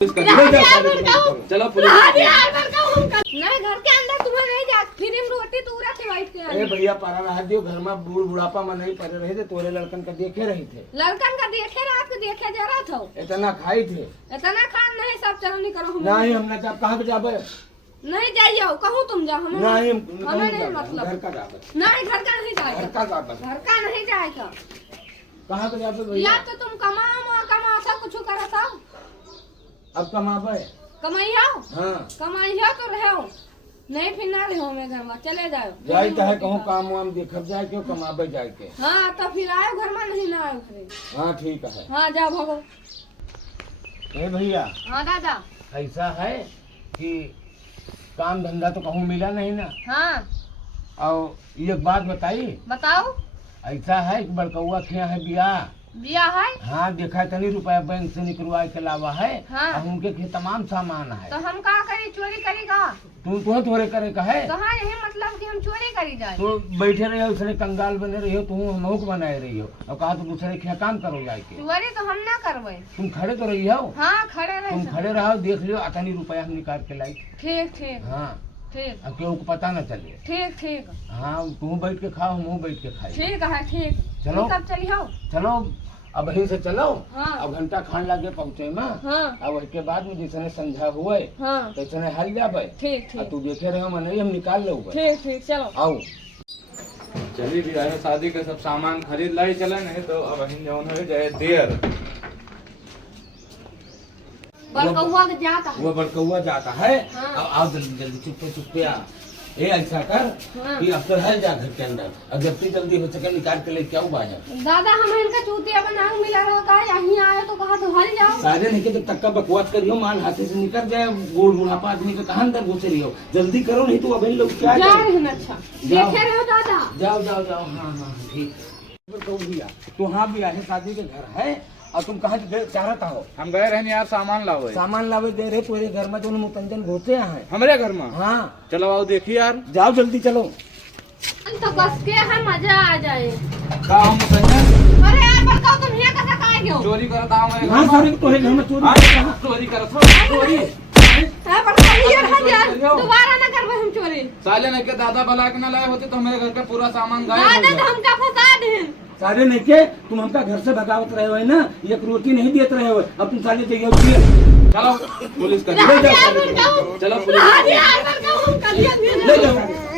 चलो पुलिस। नहीं घर के अंदर तुम्हें नहीं जा फिर रोटी तो उरा के बैठ के अरे भैया पारा रहा दियो घर में बूढ़ बुढ़ापा में नहीं पड़े रहे थे तोरे लड़कन का देखे रही थे लड़कन का देखे रात को देखे जरा था इतना खाई थे इतना खान नहीं सब चलनी करो हम नहीं हम ना कहाँ पे जाबे नहीं जाइयो कहूँ तुम जाओ हमें नहीं हमें नहीं मतलब घर का जाबे नहीं घर का नहीं जाएगा घर का जाबे घर का नहीं जाएगा कहाँ पे जाबे भैया या तो तुम कमा सब कुछ करा था अब कमाबे कमाइयो हाँ कमाइयो तो रहो नहीं फिर ना रहो मैं घर में चले जाओ जाए चाहे कहूँ काम वाम देखब जाए क्यों कमाबे जाए के हाँ तो फिर आयो घर में नहीं ना आयो फिर हाँ ठीक है हाँ जाओ भगो ए भैया हाँ दादा ऐसा है कि काम धंधा तो कहूँ मिला नहीं ना हाँ और एक बात बताई बताओ ऐसा है कि बड़कौआ के है बियाह बिया है हाँ देखा तनी रुपया बैंक से निकलवा के लावा है हाँ। और उनके के तमाम सामान है तो हम कहाँ करी चोरी करी का तुम तो थोड़े करे का है कहाँ यही मतलब कि हम चोरी करी जाए तो बैठे रहे हो उसने कंगाल बने रही हो तुम हमोक बनाए रही हो और कहा तो दूसरे के काम करो जाए के चोरी तो हम ना करवे तुम खड़े तो रही हो हाँ खड़े रहे तुम खड़े रहो देख लियो अतनी रुपया हम निकाल के लाई ठीक ठीक हाँ ठीक अब केहू को पता न चले ठीक ठीक हाँ तुम बैठ के खाओ हम बैठ के खाए ठीक है ठीक चलो। कब चलियो चलो अब वहीं से चलो हाँ। अब घंटा खान लागे पहुँचे में हाँ अब उसके बाद में जिसने समझा हुए हाँ तो इसने हल जाबे ठीक और ठीक तू देखे रहे मन हम निकाल लो ठीक ठीक चलो आओ चली भी आए शादी के सब सामान खरीद लाई चले नहीं तो अब हम जौन हो जाए देर बड़कौआ के जाता है वो बड़कौआ जाता है हाँ। अब आओ जल्दी जल्दी चुप्पे चुप्पे आ ये ऐसा कर हाँ। कि अब तो है जा घर के अंदर अब जल्दी जल्दी हो सके निकाल के ले क्या हुआ है दादा हम इनका चूतिया बनाऊ मिला रहा का यहीं आए तो कहा तो हल जाओ सारे नहीं के जब तक का बकवास करियो माल हाथे से निकल जाए बूढ़ बुढ़ापा आदमी का कहाँ अंदर घुसे रही हो जल्दी करो नहीं तो अब इन लोग क्या जा करें? रहे हैं अच्छा देखे रहे हो दादा जाओ जाओ जाओ हाँ हाँ ठीक तो हाँ भी है शादी के घर है और तुम कहाँ चाहता हो हम गए रहने यार सामान लावे सामान लावे दे रहे तुम्हारे घर में जो मुतंजन घुसे हैं हमारे घर में हाँ चलो आओ देखिए यार जाओ जल्दी चलो तो कस के है मजा आ जाए का हम संजय अरे यार बड़का तुम ये कैसे काहे गयो चोरी करत आओ मैं हाँ सारे तुम्हारे घर में चोरी हाँ, चोरी करत हो चोरी है बड़का ये रह यार दोबारा ना करबे हम चोरी साले नहीं के दादा भला के ना लाए होते तो हमारे घर का पूरा सामान गायब हो दादा तो गया हमका फंसा दे सारे नहीं के तुम हमका घर से भगावत रहे हो है ना एक रोटी नहीं देते रहे हो अब तुम साले चाहिए चलो पुलिस कर चलो चलो पुलिस यार बड़का हम कर ले जाओ